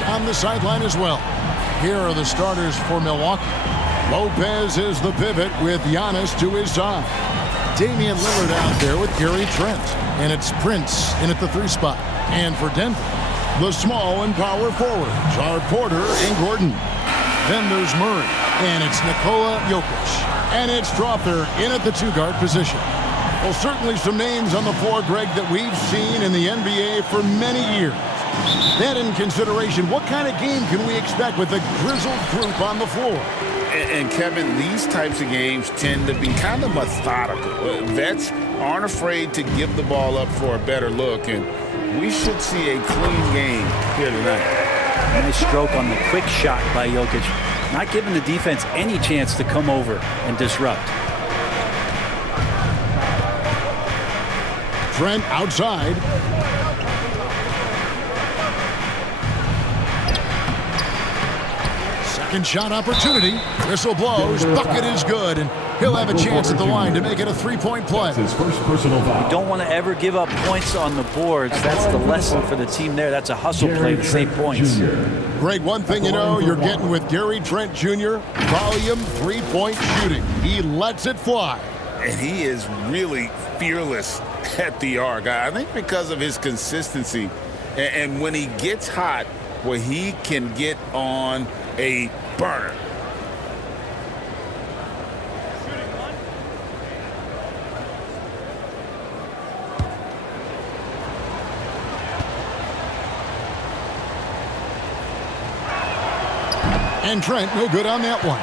Lopez on the sideline as well. Here are the starters for Milwaukee. Lopez is the pivot with Giannis to his side. Damian Lillard out there with Gary Trent. And it's Prince in at the 3 spot. And for Denver, the small and power forwards are Porter and Gordon. Then there's Murray. And it's Nikola Jokic. And it's Strawther in at the 2-guard position. Well, certainly some names on the floor, Greg, that we've seen in the NBA for many years. That in consideration, what kind of game can we expect with a grizzled group on the floor? And Kevin, these types of games tend to be kind of methodical. Vets aren't afraid to give the ball up for a better look, and we should see a clean game here tonight. Nice stroke on the quick shot by Jokic, not giving the defense any chance to come over and disrupt. Trent outside. Second shot opportunity. Whistle blows. Bucket is good, and he'll have a chance at the line to make it a 3-point play. His first personal foul. You don't want to ever give up points on the boards. That's the lesson for the team there. That's a hustle play to save points. Greg, one thing you know you're getting with Gary Trent Jr., volume 3-point shooting. He lets it fly. And he is really fearless at the arc. I think because of his consistency. And when he gets hot, where he can get on a burner. And Trent no good on that one.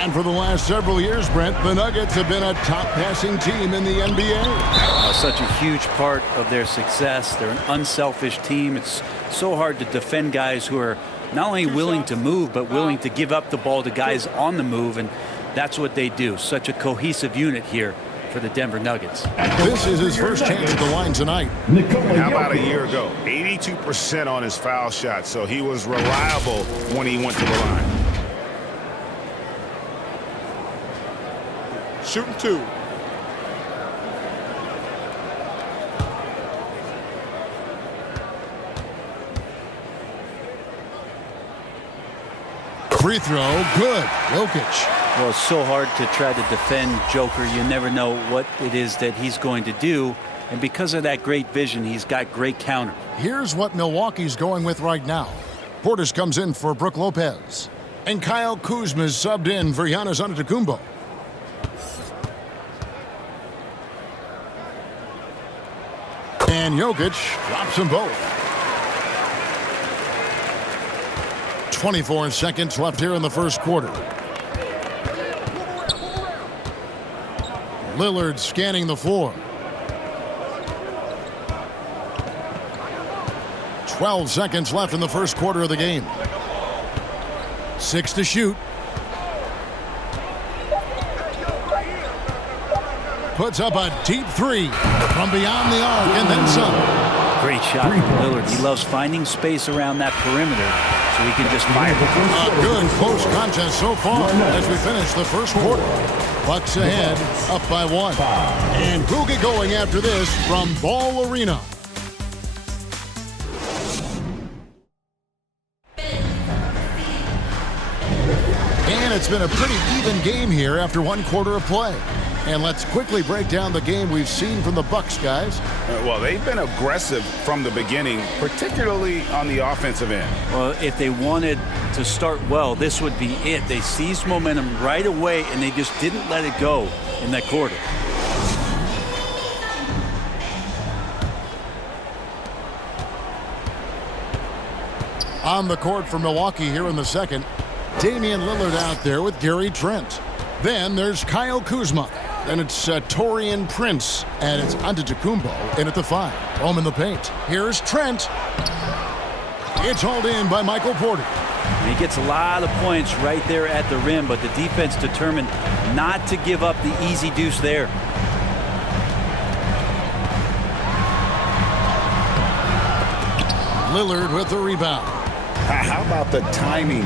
And for the last several years, Brent, the Nuggets have been a top passing team in the NBA. Such a huge part of their success. They're an unselfish team. It's so hard to defend guys who are not only willing to move, but willing to give up the ball to guys on the move, and that's what they do. Such a cohesive unit here for the Denver Nuggets. This is his first chance at the line tonight. How about a year ago? 82% on his foul shot, so he was reliable when he went to the line. Shooting 2. Free throw, good. Jokic. Well, it's so hard to try to defend Joker. You never know what it is that he's going to do. And because of that great vision, he's got great counter. Here's what Milwaukee's going with right now. Portis comes in for Brook Lopez. And Kyle Kuzma's subbed in for Giannis Antetokounmpo. And Jokic drops them both. 24 seconds left here in the first quarter. Lillard scanning the floor. 12 seconds left in the first quarter of the game. 6 to shoot. Puts up a deep 3 from beyond the arc and then some. Great shot from Lillard. He loves finding space around that perimeter so he can just fire. A good close contest so far as we finish the first quarter. Bucks ahead, up by 1. And we'll get going after this from Ball Arena. And it's been a pretty even game here after 1 quarter of play. And let's quickly break down the game we've seen from the Bucks, guys. Well, they've been aggressive from the beginning, particularly on the offensive end. Well, if they wanted to start well, this would be it. They seized momentum right away, and they just didn't let it go in that quarter. On the court for Milwaukee here in the second, Damian Lillard out there with Gary Trent. Then there's Kyle Kuzma. Then it's Taurean Prince, and it's Antetokounmpo in at the 5. Home in the paint. Here's Trent. It's hauled in by Michael Porter. And he gets a lot of points right there at the rim, but the defense determined not to give up the easy deuce there. Lillard with the rebound. How about the timing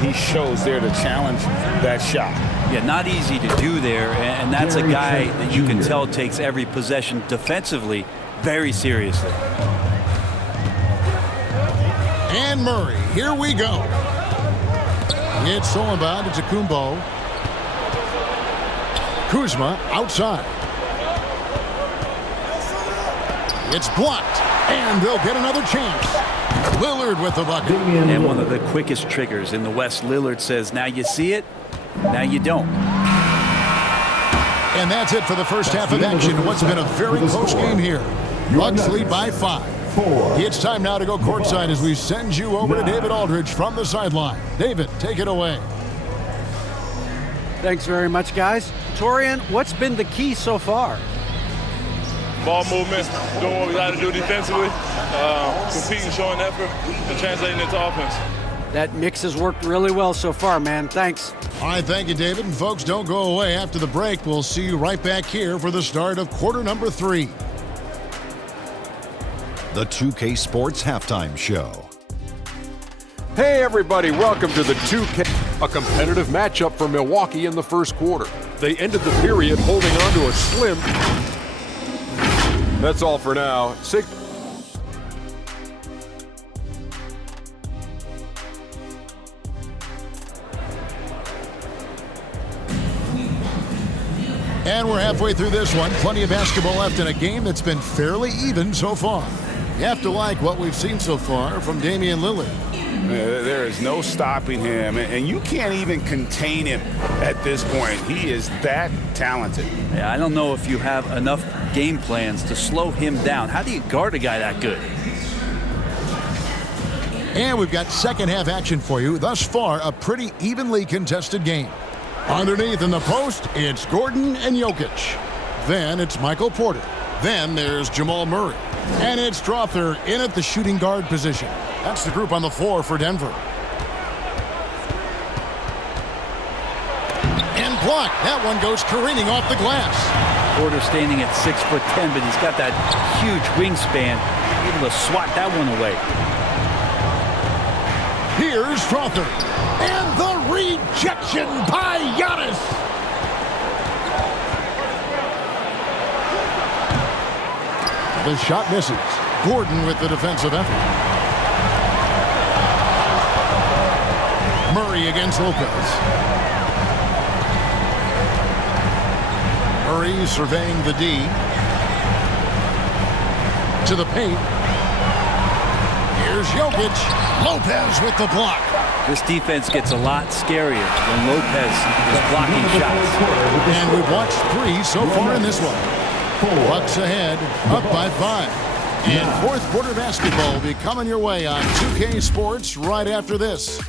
he shows there to challenge that shot? Yeah, not easy to do there, and that's a guy that you can tell takes every possession defensively very seriously. And Murray here we go. It's stolen by Kumbo. Kuzma outside. It's blocked, and they'll get another chance. Lillard with the bucket. And one of the quickest triggers in the West. Lillard says, now you see it, now you don't. And that's it for the first half of action. What's been a very close game here. Bucks lead by 5. It's time now to go courtside as we send you over to David Aldridge from the sideline. David, take it away. Thanks very much, guys. Torian, what's been the key so far? Ball movement, doing what we got to do defensively, competing, showing effort, and translating into offense. That mix has worked really well so far, man. Thanks. All right, thank you, David. And folks, don't go away. After the break, we'll see you right back here for the start of quarter number 3. The 2K Sports Halftime Show. Hey everybody, welcome to the 2K. A competitive matchup for Milwaukee in the first quarter. They ended the period holding on to a slim. That's all for now. And we're halfway through this one. Plenty of basketball left in a game that's been fairly even so far. You have to like what we've seen so far from Damian Lillard. There is no stopping him, and you can't even contain him at this point. He is that talented. Yeah, I don't know if you have enough game plans to slow him down. How do you guard a guy that good? And we've got second half action for you. Thus far, a pretty evenly contested game. Underneath in the post, it's Gordon and Jokic. Then it's Michael Porter. Then there's Jamal Murray. And it's Strother in at the shooting guard position. That's the group on the floor for Denver. And blocked. That one goes careening off the glass. Porter standing at 6'10", but he's got that huge wingspan, able to swat that one away. Here's Strother. And the rejection by Giannis. The shot misses. Gordon with the defensive effort. Murray against Lopez. Murray surveying the D. To the paint. Here's Jokic. Lopez with the block. This defense gets a lot scarier when Lopez is blocking shots. And we've watched 3 so far in this one. Bucks ahead, up by 5. And fourth quarter basketball will be coming your way on 2K Sports right after this.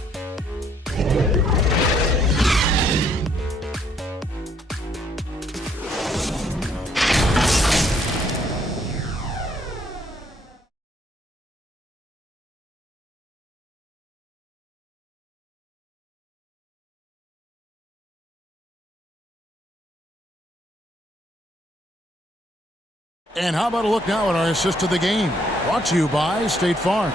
And how about a look now at our assist of the game? Brought to you by State Farm.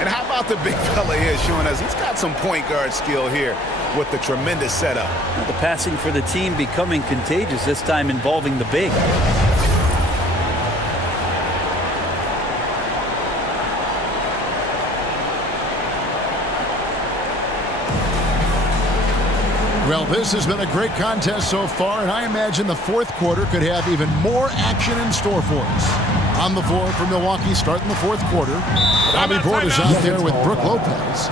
And how about the big fella here showing us he's got some point guard skill here with the tremendous setup. The passing for the team becoming contagious, this time involving the big. Well, this has been a great contest so far, and I imagine the fourth quarter could have even more action in store for us. On the floor for Milwaukee starting the fourth quarter, Bobby Porter's out there with Brook Lopez.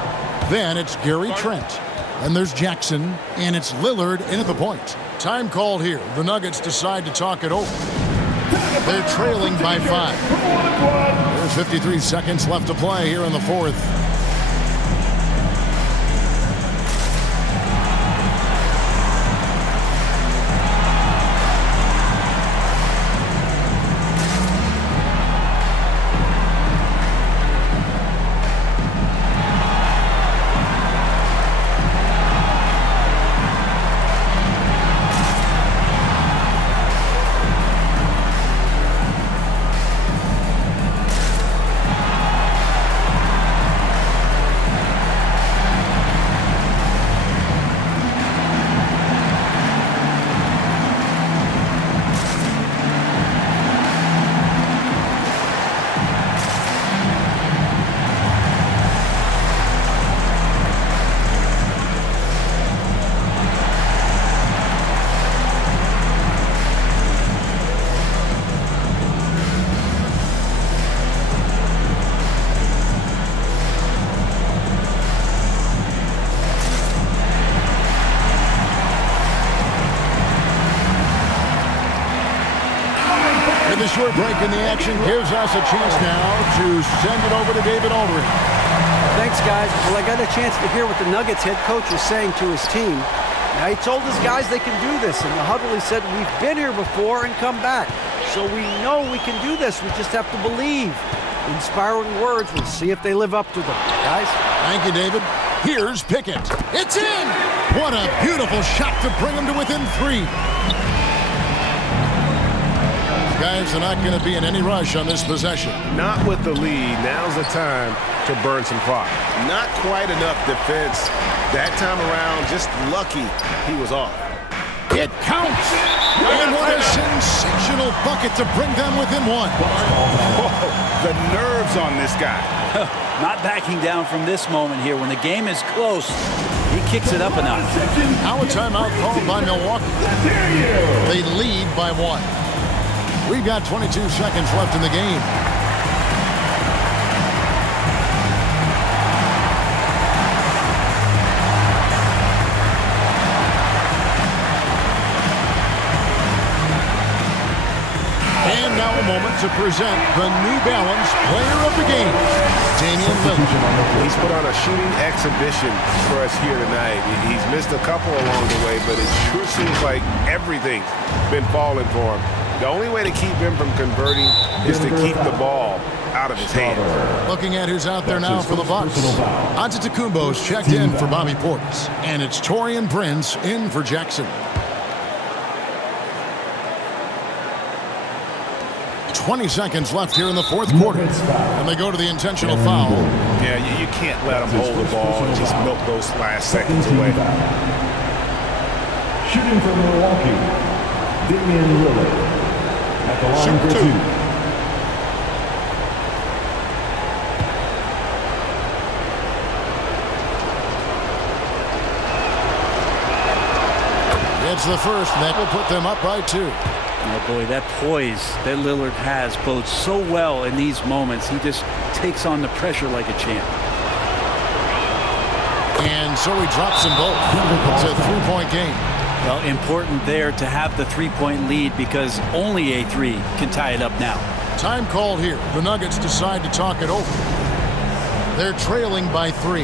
Then it's Gary Trent. And there's Jackson, and it's Lillard in at the point. Time called here. The Nuggets decide to talk it over. They're trailing by 5. There's 53 seconds left to play here in the fourth. the short break in the action gives us a chance now to send it over to David Aldridge. Thanks, guys. Well, I got a chance to hear what the Nuggets head coach was saying to his team. Now, he told his guys they can do this. In the huddle, he said, we've been here before and come back. So we know we can do this. We just have to believe. Inspiring words. We'll see if they live up to them. Guys? Thank you, David. Here's Pickett. It's in! What a beautiful shot to bring them to within 3. Guys are not going to be in any rush on this possession. Not with the lead. Now's the time to burn some clock. Not quite enough defense. That time around, just lucky he was off. It counts! And what a sensational bucket to bring them within 1. Whoa, the nerves on this guy. Not backing down from this moment here. When the game is close, he kicks it up a notch. Now a timeout called by Milwaukee. They lead by 1. We've got 22 seconds left in the game. And now a moment to present the New Balance Player of the Game, Damian Lillard. He's put on a shooting exhibition for us here tonight. He's missed a couple along the way, but it sure seems like everything's been falling for him. The only way to keep him from converting is to keep the ball out of his hands. Looking at who's out there now for the Bucks. Antetokounmpo's checked in for Bobby Portis. And it's Taurean Prince in for Jackson. 20 seconds left here in the fourth quarter. And they go to the intentional foul. Yeah, you can't let him hold the ball and just milk those last seconds away. Shooting from Milwaukee, Damian Lillard. At the line for 2. It's the first, and that will put them up by 2. Oh boy, that poise that Lillard has bodes so well in these moments. He just takes on the pressure like a champ. And so he drops them both. It's a 3-point game. Well, important there to have the 3-point lead because only a 3 can tie it up now. Time called here. The Nuggets decide to talk it over. They're trailing by 3.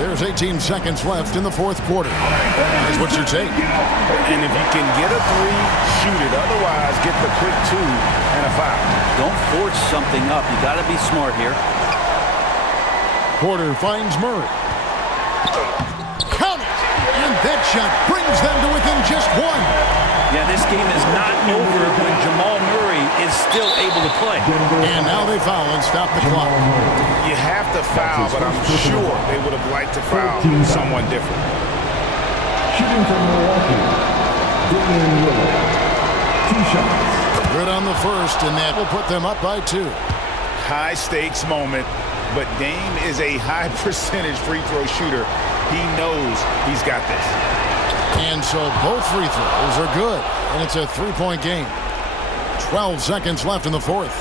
There's 18 seconds left in the fourth quarter. Here's what's your take? And if you can get a 3, shoot it. Otherwise, get the quick 2 and a foul. Don't force something up. You got to be smart here. Porter finds Murray. Count it! And that shot brings them to within just 1. Yeah, this game is not over when Jamal Murray is still able to play. And now they foul and stop the clock. You have to foul, but I'm sure they would have liked to foul someone different. Shooting from Milwaukee, Damian Lillard. 2 shots. Good on the first, and that will put them up by 2. High stakes moment, but Dame is a high percentage free throw shooter. He knows he's got this. And so both free throws are good, and it's a 3-point game. 12 seconds left in the fourth.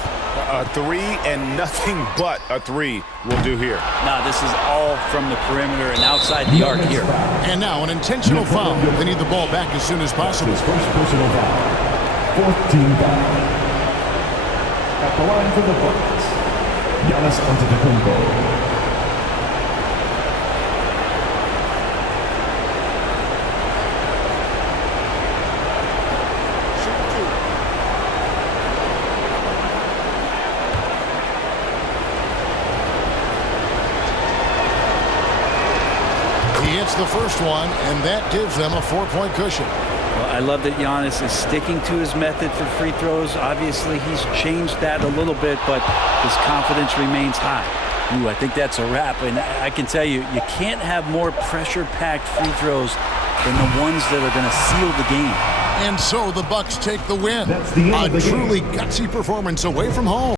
A 3 and nothing but a 3 will do here. Now this is all from the perimeter and outside the arc here. And now an intentional foul. They need the ball back as soon as possible. His first personal foul. 4th team foul. At the line for the Bucks, Giannis Antetokounmpo. The first one, and that gives them a 4-point cushion. Well, I love that Giannis is sticking to his method for free throws. Obviously, he's changed that a little bit, but his confidence remains high. Ooh, I think that's a wrap. And I can tell you, you can't have more pressure-packed free throws than the ones that are going to seal the game. And so the Bucks take the win. That's the end of the truly game. gutsy performance away from home.